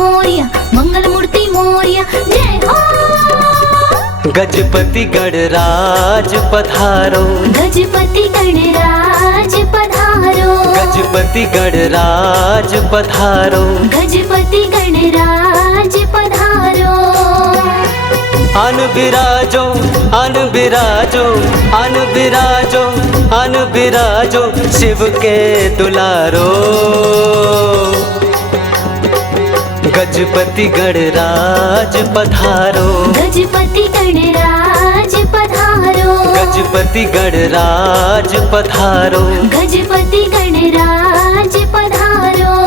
मोरिया, मंगल मूर्ति मोरिया, जय हो। गजपति गणराज पधारो, गजपति गणराज पधारो, गजपति गणराज पधारो, गजपति गणराज पधारो। अन बिराजो, अन बिराजो, अन बिराजो, अन बिराजो, शिव के दुलारो। गजपति गणराज पधारो, गजपति गणराज पधारो, गजपति गणराज पधारो, गजपति गणराज पधारो।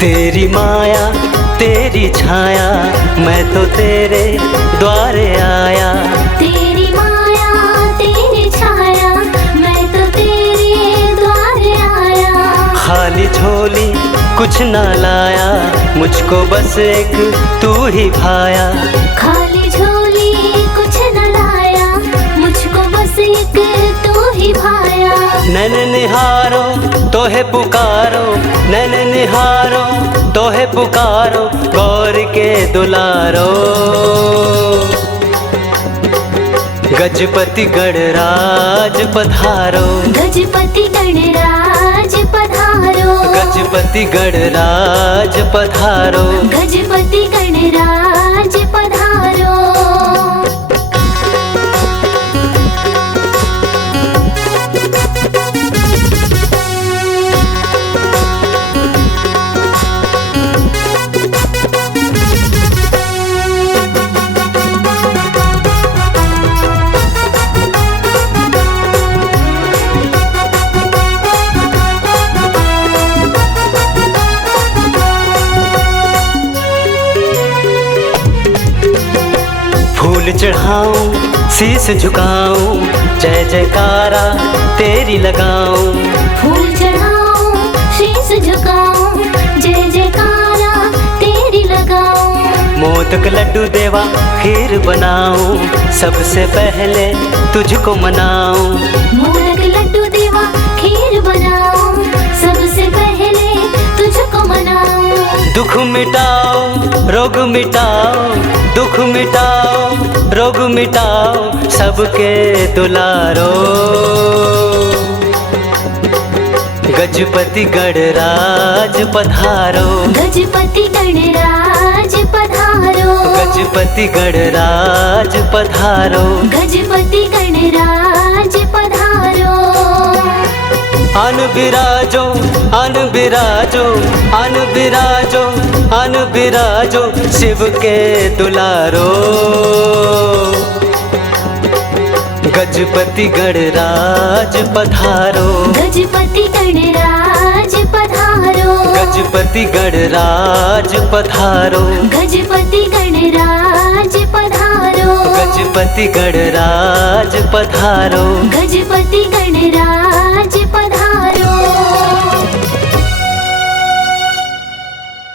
तेरी माया तेरी छाया, मैं तो तेरे द्वारे आया। तेरी माया तेरी छाया, मैं तो तेरे द्वारे आया। खाली झोली कुछ ना लाया, मुझको बस एक तू ही भाया। खाली झोली कुछ न लाया, मुझको बस एक तू ही भाया। नैन निहारो तोहे पुकारो, नैन निहारो तोहे पुकारो, गौर के दुलारो। गजपति गणराज पधारो, गजपति गणराज पधारो, गजपति गणराज पधारो, गजपति गणराज पधारो। फूल चढ़ाऊं शीश झुकाऊं, जय जयकारा तेरी लगाऊं। फूल चढ़ाऊं शीश झुकाऊं, जय जयकारा तेरी लगाऊं। मोदक लड्डू देवा खीर बनाऊं, सबसे पहले तुझको मनाऊं। मोदक लड्डू देवा खीर बनाऊं, सबसे पहले तुझको मनाऊं। दुख मिटाओ रोग मिटाओ, दुख मिटाओ रोग मिटाओ, सबके दुलारो। गजपति गणराज पधारो, गजपति गणराज पधारो, गजपति गणराज पधारो, गजपति गणराज पधारो। अन बिराजो, अन बिराजो, अन बिराजो, अन बिराजो, शिव के दुलारो। गजपति गणराज पधारो, गजपति गणराज पधारो, गजपति गणराज पधारो, गजपति गणराज पधारो, गजपति गणराज पधारो, गजपति